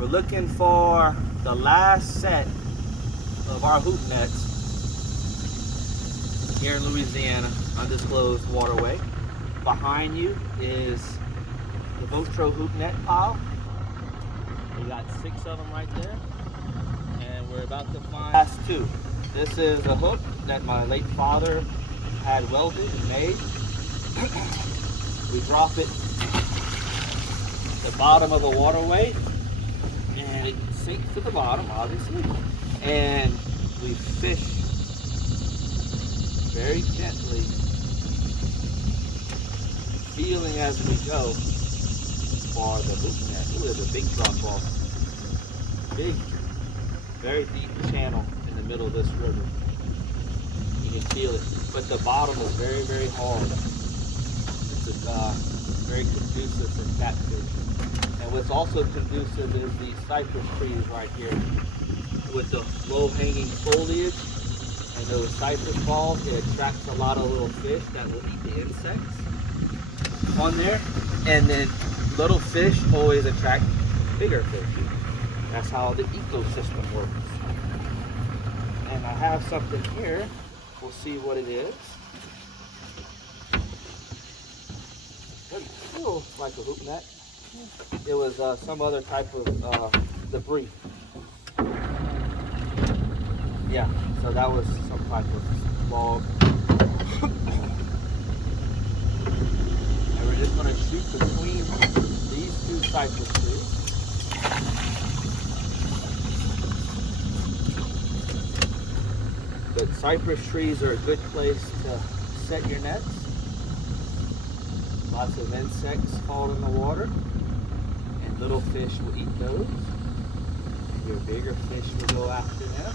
We're looking for the last set of our hoop nets here in Louisiana, undisclosed waterway. Behind you is the Votro hoop net pile. We got 6 of them right there, and we're about to find the last 2. This is a hook that my late father had welded and made. We drop it at the bottom of a waterway, and it sinks to the bottom, obviously, and we fish very gently, feeling as we go for the hoop net. Ooh, there's a big drop off. Big, very deep channel in the middle of this river. You can feel it, but the bottom is very, very hard. It's very conducive for catfish. And what's also conducive is these cypress trees right here with the low-hanging foliage and those cypress balls. It attracts a lot of little fish that will eat the insects on there, and then little fish always attract bigger fish. That's how the ecosystem works. And I have something here. We'll see what it is. It feels like a hoop net. It was some other type of debris. Yeah, so that was some type of log. And we're just going to shoot between these 2 cypress trees. But cypress trees are a good place to set your nets. Lots of insects fall in the water, and little fish will eat those. Your bigger fish will go after them,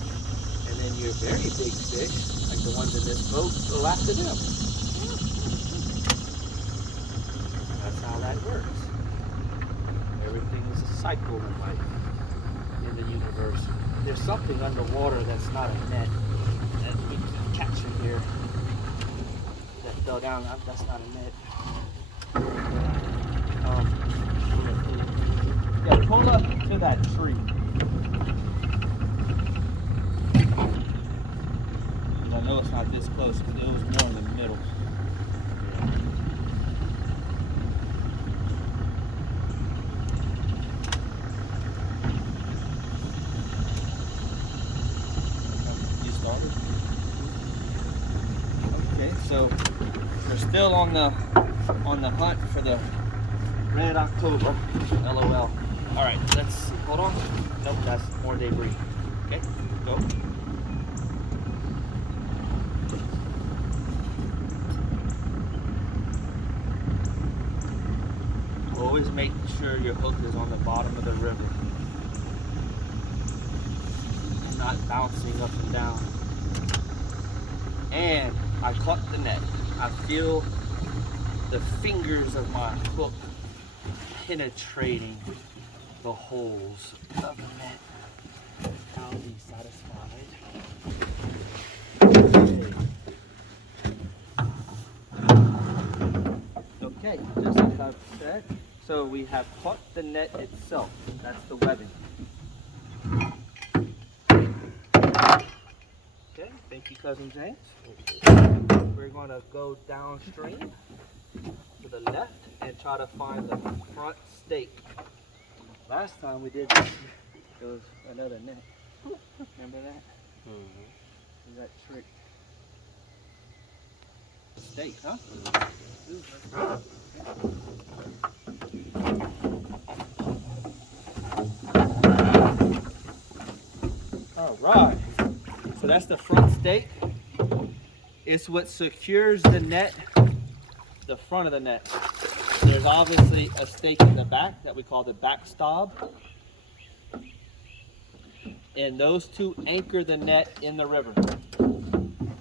and then your very big fish, like the ones in this boat, go after them. That's how that works. Everything is a cycle in life, in the universe. There's something underwater that's not a net that we can catch in here that fell down. That's not a net. Yeah, pull up to that tree. I know it's not this close, but it was more in the middle. You started? Okay, so we're still on the hunt for the Red October, LOL. All right, let's, hold on. Nope, that's more debris. Okay, go. Always make sure your hook is on the bottom of the river, not bouncing up and down. And I caught the net. I feel the fingers of my hook penetrating the holes of the net. I'll be satisfied. Okay, just as I've said, so we have caught the net itself. That's the webbing. Okay, thank you, Cousin James. We're going to go downstream to the left and try to find the front stake. Last time we did this, it was another net. Remember that? Mm-hmm. We got tricked. Stake, huh? All right. So that's the front stake. It's what secures the net, the front of the net. There's obviously a stake in the back that we call the back stop. And those 2 anchor the net in the river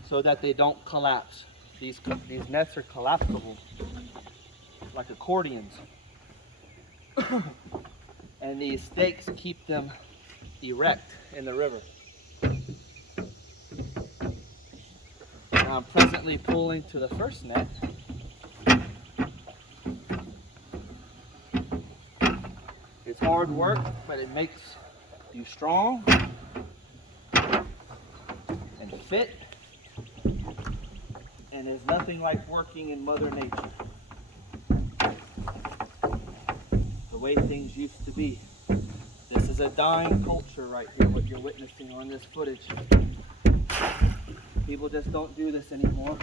so that they don't collapse. These nets are collapsible, like accordions. And these stakes keep them erect in the river. Now I'm presently pulling to the first net. It's hard work, but it makes you strong and fit. And there's nothing like working in Mother Nature. The way things used to be. This is a dying culture right here, what you're witnessing on this footage. People just don't do this anymore.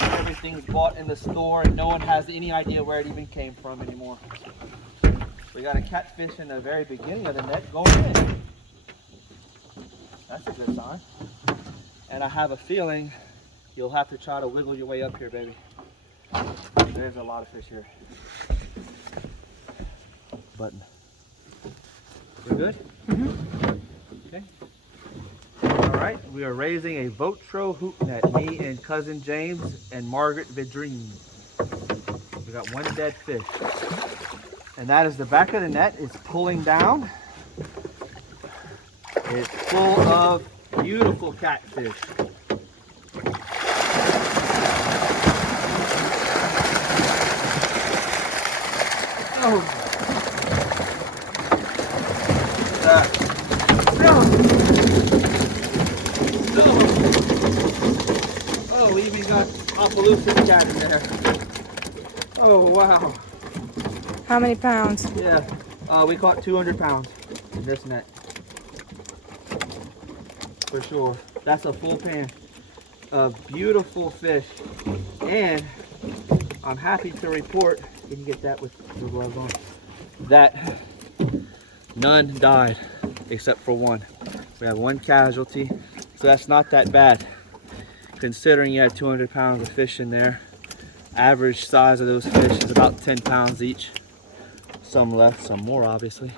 Everything's bought in the store and no one has any idea where it even came from anymore. We got a catfish in the very beginning of the net going in. That's a good sign. And I have a feeling you'll have to try to wiggle your way up here, baby. There's a lot of fish here. Button. We're good? Mm-hmm. Okay. All right, we are raising a Votro hoop net, me and cousin James and Margaret Vidrine. We got one dead fish. And that is the back of the net. It's pulling down. It's full of beautiful catfish. Oh. Oh, we even got Appaloosa cat in there. Oh, wow. How many pounds? Yeah, we caught 200 pounds in this net. For sure. That's a full pan of beautiful fish. And I'm happy to report, can you get that with your gloves on? That none died except for one. We have one casualty, so that's not that bad. Considering you had 200 pounds of fish in there, average size of those fish is about 10 pounds each. Some less, some more obviously.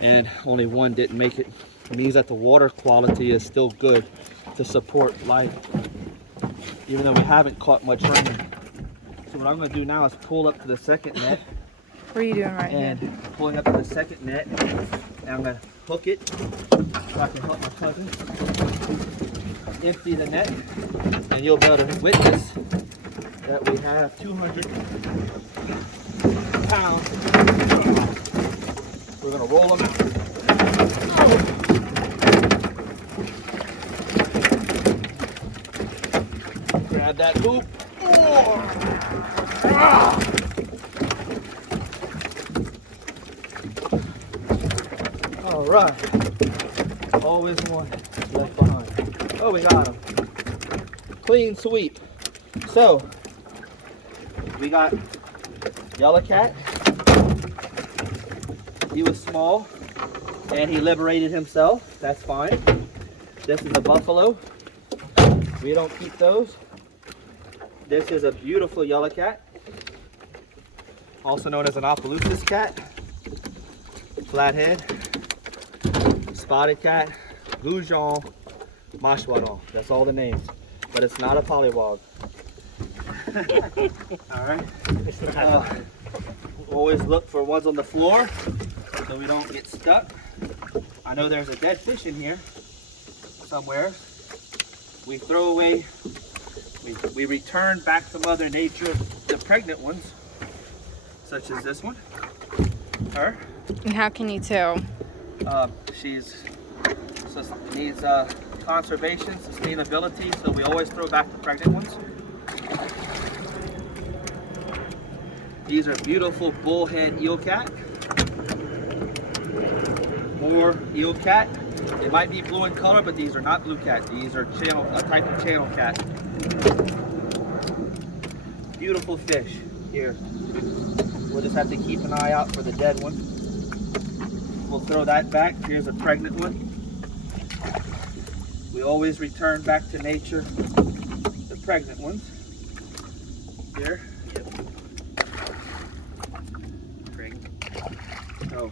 And only one didn't make it. It means that the water quality is still good to support life, even though we haven't caught much rain. So what I'm going to do now is pull up to the second net. What are you doing right here? And pulling up to the second net, and I'm going to hook it so I can help my cousin empty the net, and you'll be able to witness that we have 200 pounds. We're going to roll them out. Grab that hoop. All right. Always one left behind. Oh, we got him. Clean sweep. So, we got yellow cat. He was small and he liberated himself. That's fine. This is a buffalo. We don't keep those. This is a beautiful yellow cat, also known as an Appaloosa cat, flathead, spotted cat, goujon, mashwadon. That's all the names, but it's not a pollywog. All right. Always look for ones on the floor so we don't get stuck. I know there's a dead fish in here somewhere. We throw away. We return back to Mother Nature the pregnant ones, such as this one, her. And how can you tell? She's needs conservation, sustainability, so we always throw back the pregnant ones. These are beautiful bullhead eel cat. More eel cat. They might be blue in color, but these are not blue cat. These are a type of channel cat. Beautiful fish here. We'll just have to keep an eye out for the dead one. We'll throw that back. Here's a pregnant one. We always return back to nature the pregnant ones. Here. So,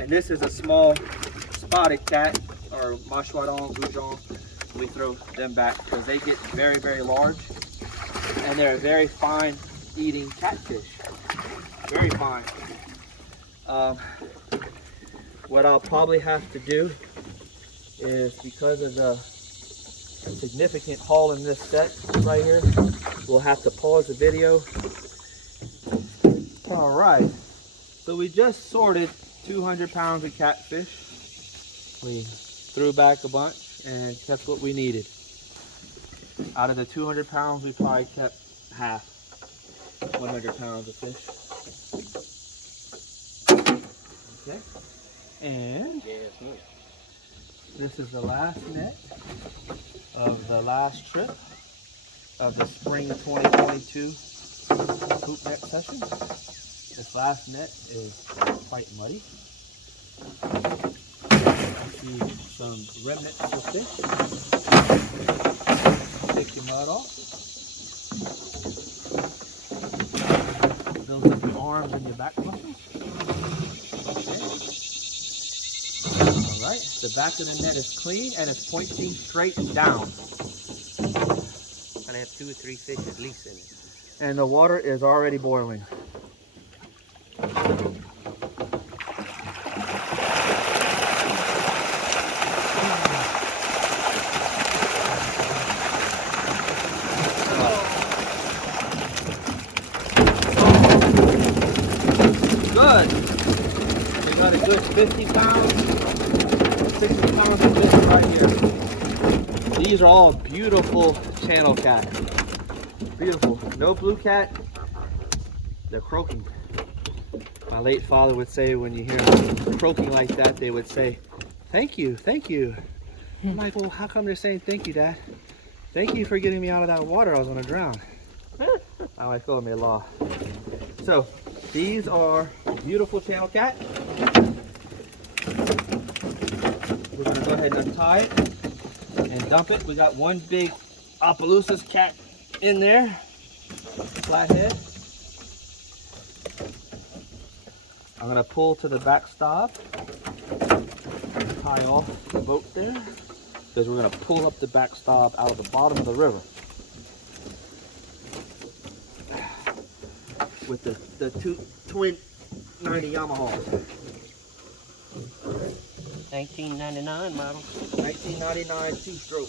and this is a small spotted cat, or mashwadon, goujon. We throw them back because they get very, very large, and they're a very fine eating catfish. Very fine. What I'll probably have to do is, because of the significant haul in this set right here, we'll have to pause the video. All right. So we just sorted 200 pounds of catfish. We threw back a bunch and kept what we needed. Out of the 200 pounds, we probably kept half, 100 pounds of fish. Okay, and this is the last net of the last trip of the spring 2022 hoop net session. This last net is quite muddy. I see some remnants of fish. Take your mud off. Build up your arms and your back muscles. Okay. Alright, the back of the net is clean and it's pointing straight down. And I have 2 or 3 fish at least in it. And the water is already boiling. Good. We got a good 50 pounds, 60 pounds of fish right here. These are all beautiful channel cat. Beautiful. No blue cat. They're croaking. My late father would say when you hear them croaking like that, they would say, "Thank you, thank you." I'm like, well, how come they're saying thank you, Dad? Thank you for getting me out of that water. I was going to drown. My wife called me a law. So, these are beautiful channel cat. We're going to go ahead and untie it and dump it. We got one big Opelousas cat in there, flathead. I'm going to pull to the back stop, tie off the boat there, because we're going to pull up the back stop out of the bottom of the river with the two twin 90 Yamahas. 1999 model. 1999 two-stroke.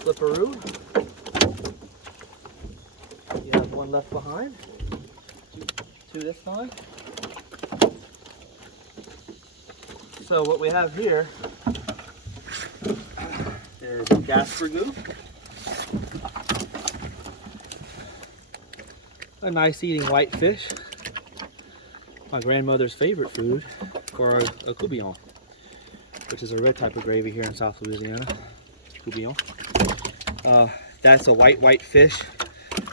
Slipperoo. You have one left behind. Two this time. So what we have here is Jasper goop. A nice eating white fish. My grandmother's favorite food for a coubillon, which is a red type of gravy here in South Louisiana. Coubillon. That's a white fish,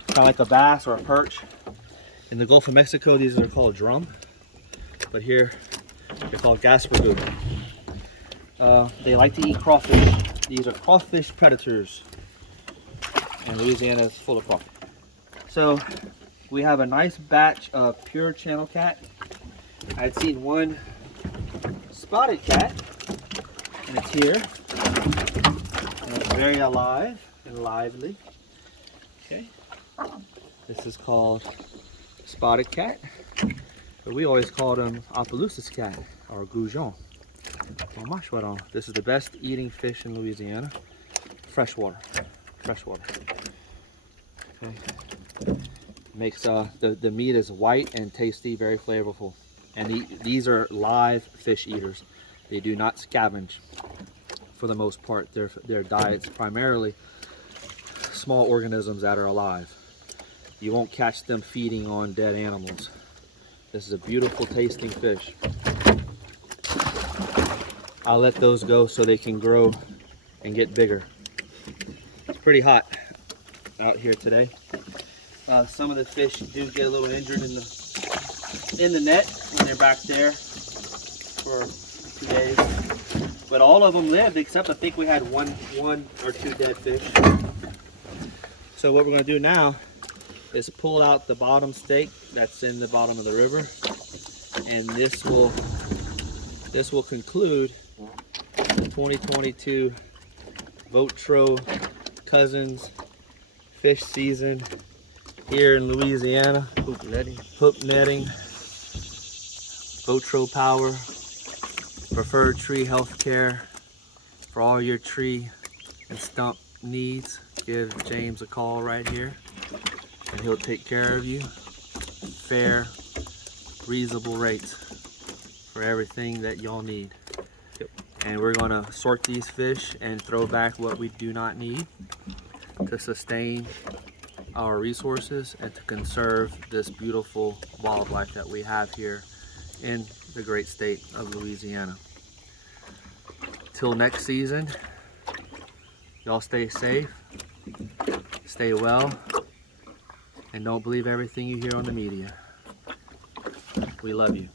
kind of like a bass or a perch. In the Gulf of Mexico, these are called drum, but here they're called Jasper goop. They like to eat crawfish. These are crawfish predators, and Louisiana is full of crawfish. So we have a nice batch of pure channel cat. I had seen one spotted cat, and it's here. And it's very alive and lively. Okay. This is called spotted cat, but we always called them Opelousas cat or goujon. This is the best eating fish in Louisiana. Freshwater. Okay. Makes the meat is white and tasty, very flavorful. And these are live fish eaters. They do not scavenge. For the most part, their diet's primarily small organisms that are alive. You won't catch them feeding on dead animals. This is a beautiful tasting fish. I'll let those go so they can grow and get bigger. It's pretty hot out here today. Some of the fish do get a little injured in the net when they're back there for 2 days. But all of them lived, except I think we had one or two dead fish. So what we're going to do now is pull out the bottom stake that's in the bottom of the river, and this will conclude the 2022 Votro Cousins fish season here in Louisiana. Hoop netting. Hook netting, Votro Power, Preferred Tree Healthcare. For all your tree and stump needs, give James a call right here and he'll take care of you. Fair, reasonable rates for everything that y'all need. Yep. And we're gonna sort these fish and throw back what we do not need to sustain our resources and to conserve this beautiful wildlife that we have here in the great state of Louisiana. Till next season, y'all stay safe, stay well, and don't believe everything you hear on the media. We love you.